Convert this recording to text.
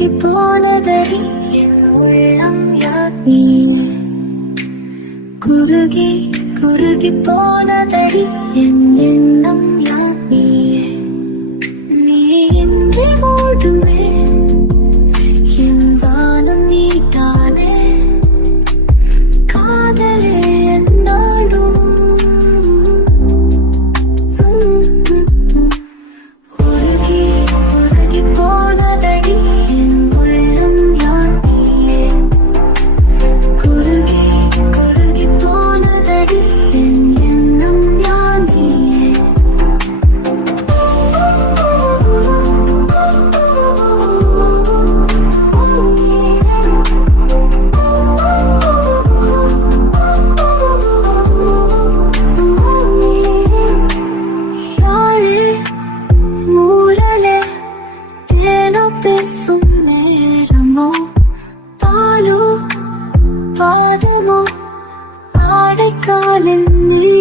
குறுகி போனதடி என் உள்ளம் யானி குறுகி குறுகி போனதடி என் எண்ணம் யானியே நீ இன்றி மூடுவே என் வானம் நீதானே காதலே என்னோடும் உருகி உருகி போனதடி என் உள்ளம் யானியே குறுகி குறுகி போனதடி என் எண்ணம் யானியே யாழே மூரலே தேனோ பேசும் நேரமோ பாலோ பாதமோ ஆடைக்காலில் நீ